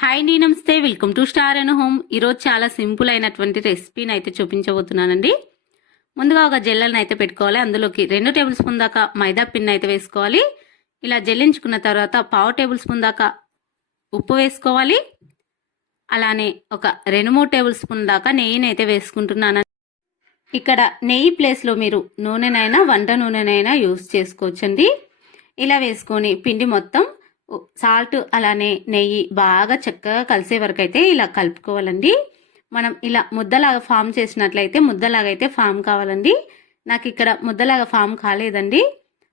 Hi నీ నమస్తే. Welcome to star and home ఈరోజు చాలా సింపుల్ అయినటువంటి రెసిపీని అయితే చూపించబోతున్నానండి. ముందుగా ఒక జల్లెలను అయితే పెట్టుకోవాలి. అందులోకి రెండు టేబుల్ స్పూన్ దాకా మైదా పిన్ అయితే వేసుకోవాలి. ఇలా జల్లించుకున్న తర్వాత పావు టేబుల్ స్పూన్ దాకా ఉప్పు వేసుకోవాలి. అలానే ఒక రెండు మూడు టేబుల్ స్పూన్ దాకా నెయ్యిని అయితే వేసుకుంటున్నాను ఇక్కడ నెయ్యి ప్లేస్లో మీరు నూనెనైనా వంట నూనెనైనా యూస్ చేసుకోవచ్చండి. ఇలా వేసుకొని పిండి మొత్తం సాల్ట్ అలానే నెయ్యి బాగా చక్కగా కలిసే వరకు అయితే ఇలా కలుపుకోవాలండి. మనం ఇలా ముద్దలాగా ఫామ్ చేసినట్లయితే ముద్దలాగా అయితే ఫామ్ కావాలండి. నాకు ఇక్కడ ముద్దలాగా ఫామ్ కాలేదండి.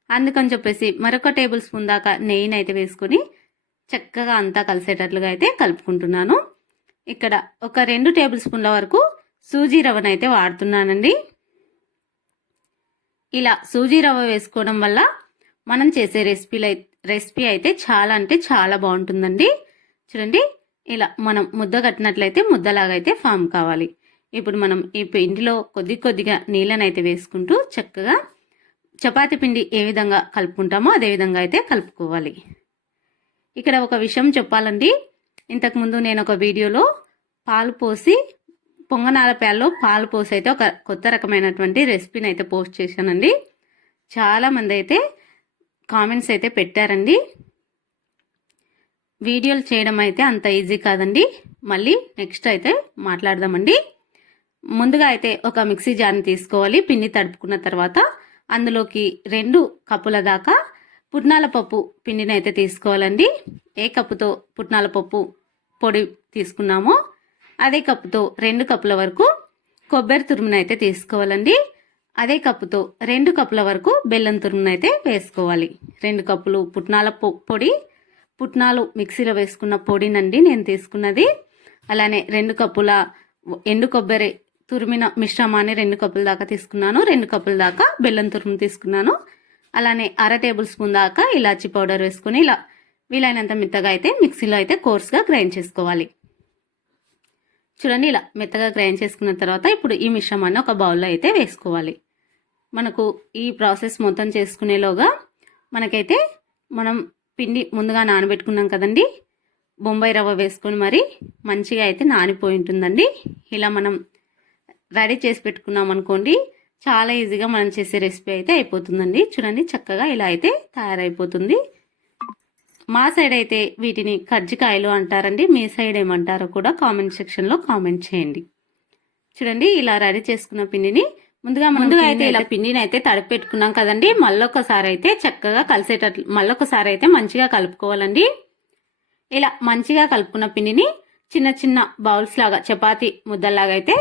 అందుకని చెప్పేసి మరొక టేబుల్ స్పూన్ దాకా నెయ్యిని అయితే వేసుకొని చక్కగా అంతా కలిసేటట్లుగా అయితే కలుపుకుంటున్నాను. ఇక్కడ ఒక రెండు టేబుల్ స్పూన్ల వరకు సూజీ రవ్వను అయితే వాడుతున్నానండి. ఇలా సూజీ రవ్వ వేసుకోవడం వల్ల మనం చేసే రెసిపీలు రెసిపీ అయితే చాలా అంటే చాలా బాగుంటుందండి. చూడండి ఇలా మనం ముద్ద కట్టినట్లయితే ముద్దలాగా అయితే ఫామ్ కావాలి. ఇప్పుడు మనం ఈ పిండిలో కొద్ది కొద్దిగా నీళ్ళని అయితే వేసుకుంటూ చక్కగా చపాతి పిండి ఏ విధంగా కలుపుకుంటామో అదే విధంగా అయితే కలుపుకోవాలి. ఇక్కడ ఒక విషయం చెప్పాలండి. ఇంతకుముందు నేను ఒక వీడియోలో పాలు పోసి పొంగనాల ప్యాల్లో పాలు పోసి అయితే ఒక కొత్త రకమైనటువంటి రెసిపీని అయితే పోస్ట్ చేశానండి. చాలామంది అయితే కామెంట్స్ అయితే పెట్టారండి. వీడియోలు చేయడం అయితే అంత ఈజీ కాదండి. మళ్ళీ నెక్స్ట్ అయితే మాట్లాడదామండి. ముందుగా అయితే ఒక మిక్సీ జార్ని తీసుకోవాలి. పిండి తడుపుకున్న తర్వాత అందులోకి రెండు కప్పుల దాకా పుట్నాల పప్పు పిండిని అయితే తీసుకోవాలండి. ఏ కప్పుతో పుట్నాల పప్పు పొడి తీసుకున్నామో అదే కప్పుతో రెండు కప్పుల వరకు కొబ్బరి తురుమును అయితే తీసుకోవాలండి. అదే కప్పుతో రెండు కప్పుల వరకు బెల్లం తురుమును అయితే వేసుకోవాలి. రెండు కప్పులు పుట్నాల పొడి పుట్నాలు మిక్సీలో వేసుకున్న పొడినండి నేను తీసుకున్నది. అలానే రెండు కప్పుల ఎండు కొబ్బరి తురిమిన మిశ్రమాన్ని రెండు కప్పుల దాకా తీసుకున్నాను. రెండు కప్పుల దాకా బెల్లం తురుము తీసుకున్నాను. అలానే అర టేబుల్ స్పూన్ దాకా ఇలాచి పౌడర్ వేసుకుని ఇలా వీలైనంత మెత్తగా అయితే మిక్సీలో అయితే కోర్స్గా గ్రైండ్ చేసుకోవాలి. చూడండి ఇలా మెత్తగా గ్రైండ్ చేసుకున్న తర్వాత ఇప్పుడు ఈ మిశ్రమాన్ని ఒక బౌల్లో అయితే వేసుకోవాలి. మనకు ఈ ప్రాసెస్ మొత్తం చేసుకునేలోగా మనకైతే మనం పిండి ముందుగా నానబెట్టుకున్నాం కదండి. బొంబాయి రవ్వ వేసుకొని మరి మంచిగా అయితే నానిపోయి ఉంటుందండి. ఇలా మనం రెడీ చేసి పెట్టుకున్నాం అనుకోండి చాలా ఈజీగా మనం చేసే రెసిపీ అయితే అయిపోతుందండి. చూడండి చక్కగా ఇలా అయితే తయారైపోతుంది. మా సైడ్ అయితే వీటిని కజ్జికాయలు అంటారండి. మీ సైడ్ ఏమంటారో కూడా కామెంట్ సెక్షన్లో కామెంట్ చేయండి. చూడండి ఇలా రెడీ చేసుకున్న పిండిని ముందుగా ముందుగా అయితే ఇలా పిండిని అయితే తడిపెట్టుకున్నాం కదండి. మళ్ళొకసారి అయితే చక్కగా కలిసేటట్లు మళ్ళొకసారి అయితే మంచిగా కలుపుకోవాలండి. ఇలా మంచిగా కలుపుకున్న పిండిని చిన్న చిన్న బౌల్స్ లాగా చపాతి ముద్దలాగా అయితే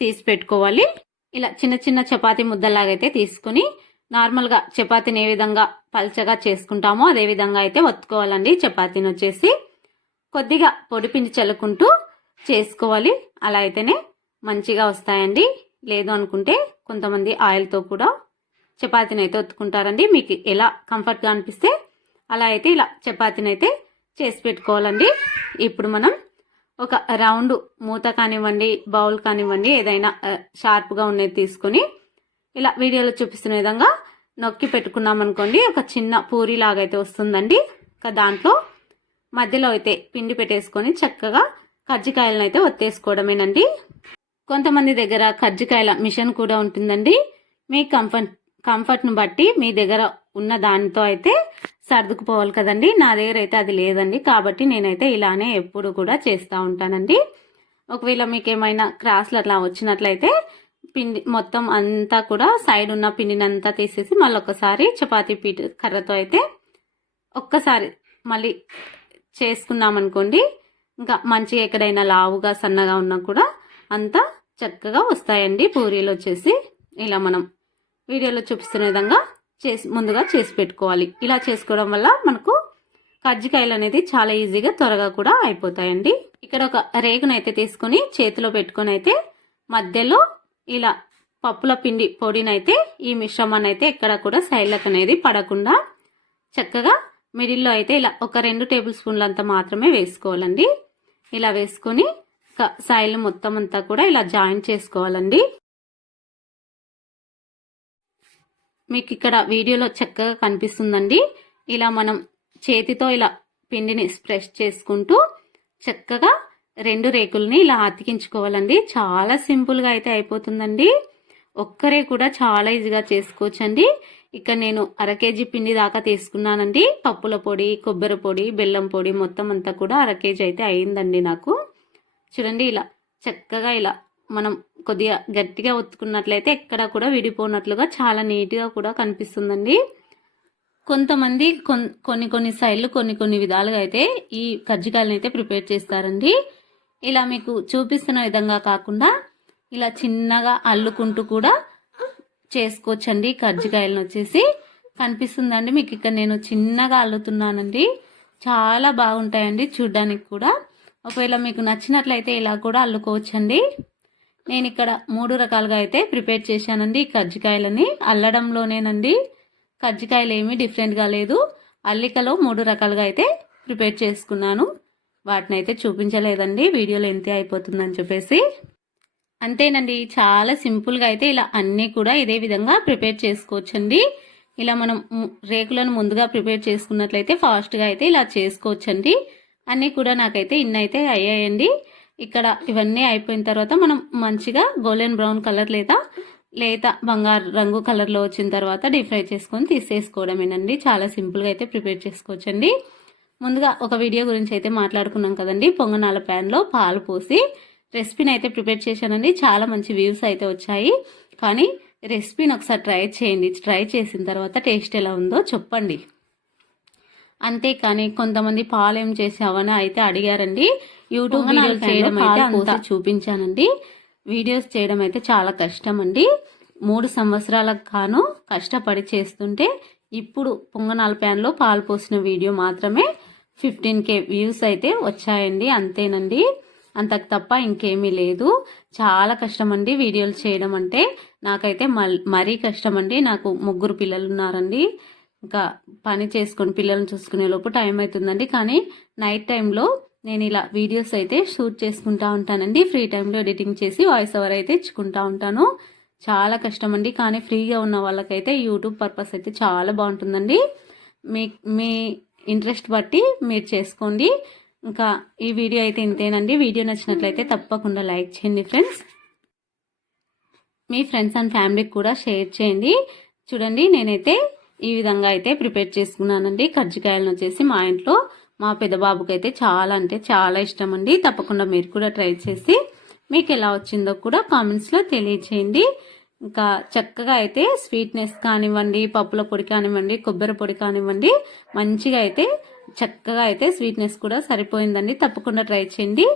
తీసి పెట్టుకోవాలి. ఇలా చిన్న చిన్న చపాతీ ముద్దలాగా అయితే తీసుకుని నార్మల్గా చపాతీని ఏ విధంగా పల్చగా చేసుకుంటామో అదే విధంగా అయితే ఒత్తుకోవాలండి చపాతీని వచ్చేసి. కొద్దిగా పొడిపిండి చల్లుకుంటూ చేసుకోవాలి. అలా అయితేనే మంచిగా వస్తాయండి. లేదు అనుకుంటే కొంతమంది ఆయిల్తో కూడా చపాతీని అయితే ఒత్తుకుంటారండి. మీకు ఎలా కంఫర్ట్గా అనిపిస్తే అలా అయితే ఇలా చపాతీని అయితే చేసి పెట్టుకోవాలండి. ఇప్పుడు మనం ఒక రౌండ్ మూత కానివ్వండి బౌల్ కానివ్వండి ఏదైనా షార్ప్గా ఉండేది తీసుకొని ఇలా వీడియోలో చూపిస్తున్న విధంగా నొక్కి పెట్టుకున్నాం అనుకోండి ఒక చిన్న పూరి లాగా అయితే వస్తుందండి దాంట్లో మధ్యలో అయితే పిండి పెట్టేసుకొని చక్కగా కజ్జికాయలను అయితే ఒత్తేసుకోవడమేనండి. కొంతమంది దగ్గర కజ్జికాయల మిషన్ కూడా ఉంటుందండి. మీ కంఫర్ట్ కంఫర్ట్ను బట్టి మీ దగ్గర ఉన్న దానితో అయితే సర్దుకుపోవాలి కదండి. నా దగ్గర అయితే అది లేదండి. కాబట్టి నేనైతే ఇలానే ఎప్పుడు కూడా చేస్తూ ఉంటానండి. ఒకవేళ మీకు ఏమైనా క్రాస్లు అట్లా వచ్చినట్లయితే పిండి మొత్తం అంతా కూడా సైడ్ ఉన్న పిండిని అంతా తీసేసి మళ్ళీ ఒకసారి చపాతీ పీట కర్రతో అయితే ఒక్కసారి మళ్ళీ చేసుకున్నామనుకోండి ఇంకా మంచిగా ఎక్కడైనా లావుగా సన్నగా ఉన్నా కూడా అంతా చక్కగా వస్తాయండి పూరీలు వచ్చేసి. ఇలా మనం వీడియోలో చూపిస్తున్న విధంగా చేసి ముందుగా చేసి పెట్టుకోవాలి. ఇలా చేసుకోవడం వల్ల మనకు కజ్జికాయలు అనేది చాలా ఈజీగా త్వరగా కూడా అయిపోతాయండి. ఇక్కడ ఒక రేగునైతే అయితే తీసుకొని చేతిలో పెట్టుకొని అయితే మధ్యలో ఇలా పప్పుల పిండి పొడినైతే ఈ మిశ్రమాన్ని అయితే ఎక్కడ కూడా సైడ్లకు అనేది పడకుండా చక్కగా మిడిల్లో అయితే ఇలా ఒక రెండు టేబుల్ స్పూన్లంతా మాత్రమే వేసుకోవాలండి. ఇలా వేసుకొని సైడ్ మొత్తం అంతా కూడా ఇలా జాయిన్ చేసుకోవాలండి. మీకు ఇక్కడ వీడియోలో చక్కగా కనిపిస్తుందండి. ఇలా మనం చేతితో ఇలా పిండిని స్ప్రెష్ చేసుకుంటూ చక్కగా రెండు రేకుల్ని ఇలా అతికించుకోవాలండి. చాలా సింపుల్గా అయితే అయిపోతుందండి. ఒక్కరే కూడా చాలా ఈజీగా చేసుకోవచ్చండి. ఇక్కడ నేను అర కేజీ పిండి దాకా తీసుకున్నానండి. పప్పుల పొడి కొబ్బరి పొడి బెల్లం పొడి మొత్తం అంతా కూడా అర కేజీ అయితే అయిందండి నాకు. చూడండి ఇలా చక్కగా ఇలా మనం కొద్దిగా గట్టిగా ఒత్తుకున్నట్లయితే ఎక్కడ కూడా విడిపోనట్లుగా చాలా నీట్గా కూడా కనిపిస్తుందండి. కొంతమంది కొన్- కొన్ని కొన్ని సైడ్లు కొన్ని కొన్ని విధాలుగా అయితే ఈ కజ్జికాయలను అయితే ప్రిపేర్ చేస్తారండి. ఇలా మీకు చూపిస్తున్న విధంగా కాకుండా ఇలా చిన్నగా అల్లుకుంటూ కూడా చేసుకోవచ్చండి కజ్జికాయలను వచ్చేసి. కనిపిస్తుందండి మీకు ఇక్కడ నేను చిన్నగా అల్లుతున్నానండి. చాలా బాగుంటాయండి చూడ్డానికి కూడా. ఒకవేళ మీకు నచ్చినట్లయితే ఇలా కూడా అల్లుకోవచ్చండి. నేను ఇక్కడ మూడు రకాలుగా అయితే ప్రిపేర్ చేశానండి ఈ కజ్జికాయలని. అల్లడంలోనేనండి. కజ్జికాయలు ఏమీ డిఫరెంట్గా లేదు. అల్లికలో మూడు రకాలుగా అయితే ప్రిపేర్ చేసుకున్నాను. వాటిని అయితే చూపించలేదండి. వీడియోలో ఎంతే అయిపోతుందని చెప్పేసి. అంతేనండి చాలా సింపుల్గా అయితే ఇలా అన్నీ కూడా ఇదే విధంగా ప్రిపేర్ చేసుకోవచ్చండి. ఇలా మనం రేకులను ముందుగా ప్రిపేర్ చేసుకున్నట్లయితే ఫాస్ట్గా అయితే ఇలా చేసుకోవచ్చండి. అన్నీ కూడా నాకైతే ఇన్ అయితే అయ్యాయండి. ఇక్కడ ఇవన్నీ అయిపోయిన తర్వాత మనం మంచిగా గోల్డెన్ బ్రౌన్ కలర్ లేదా లేత బంగారు రంగు కలర్లో వచ్చిన తర్వాత డీప్ ఫ్రై చేసుకొని తీసేసుకోవడమేనండి. చాలా సింపుల్గా అయితే ప్రిపేర్ చేసుకోవచ్చండి. ముందుగా ఒక వీడియో గురించి అయితే మాట్లాడుకున్నాం కదండి. పొంగనాల ప్యాన్లో పాలు పోసి రెసిపీని అయితే ప్రిపేర్ చేశానండి. చాలా మంచి వ్యూస్ అయితే వచ్చాయి. కానీ రెసిపీని ఒకసారి ట్రై చేయండి. ట్రై చేసిన తర్వాత టేస్ట్ ఎలా ఉందో చెప్పండి. అంతేకాని కొంతమంది పాలు ఏం చేసావని అయితే అడిగారండి. యూట్యూబ్ ప్యాన్లో చేయడం అయితే అంత చూపించానండి. వీడియోస్ చేయడం అయితే చాలా కష్టం అండి మూడు సంవత్సరాలకు గాను కష్టపడి చేస్తుంటే ఇప్పుడు పొంగనాల ప్యాన్లో పాలు పోసిన వీడియో మాత్రమే ఫిఫ్టీన్ కే వ్యూస్ అయితే వచ్చాయండి. అంతేనండి. అంతకు తప్ప ఇంకేమీ లేదు. చాలా కష్టం అండి వీడియోలు చేయడం అంటే. నాకైతే మరీ కష్టం అండి నాకు ముగ్గురు పిల్లలు ఉన్నారండి. ఇంకా పని చేసుకొని పిల్లల్ని చూసుకునే లోపు టైం అవుతుందండి కానీ నైట్ టైంలో నేను ఇలా వీడియోస్ అయితే షూట్ చేసుకుంటా ఉంటానండి. ఫ్రీ టైంలో ఎడిటింగ్ చేసి వాయిస్ ఓవర్ అయితే ఇచ్చుకుంటా ఉంటాను. చాలా కష్టం అండి కానీ ఫ్రీగా ఉన్న వాళ్ళకైతే యూట్యూబ్ పర్పస్ అయితే చాలా బాగుంటుందండి. మీ మీ ఇంట్రెస్ట్ బట్టి మీరు చేసుకోండి. ఇంకా ఈ వీడియో అయితే ఇంతేనండి. వీడియో నచ్చినట్లయితే తప్పకుండా లైక్ చేయండి ఫ్రెండ్స్ మీ ఫ్రెండ్స్ అండ్ ఫ్యామిలీకి కూడా షేర్ చేయండి. చూడండి నేనైతే ఈ విధంగా అయితే ప్రిపేర్ చేసుకున్నానండి. కజ్జికాయలను వచ్చేసి మా ఇంట్లో మా పెద్దబాబుకి అయితే చాలా అంటే చాలా ఇష్టం అండి తప్పకుండా మీరు కూడా ట్రై చేసి మీకు ఎలా వచ్చిందో కూడా కామెంట్స్లో తెలియచేయండి. ఇంకా చక్కగా అయితే స్వీట్నెస్ కానివ్వండి పప్పుల పొడి కానివ్వండి కొబ్బరి పొడి కానివ్వండి మంచిగా అయితే చక్కగా అయితే స్వీట్నెస్ కూడా సరిపోయిందండి. తప్పకుండా ట్రై చేయండి.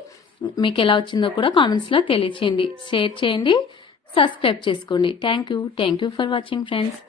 మీకు ఎలా వచ్చిందో కూడా కామెంట్స్లో తెలియచేయండి. షేర్ చేయండి. సబ్స్క్రైబ్ చేసుకోండి. Thank you thank you for watching friends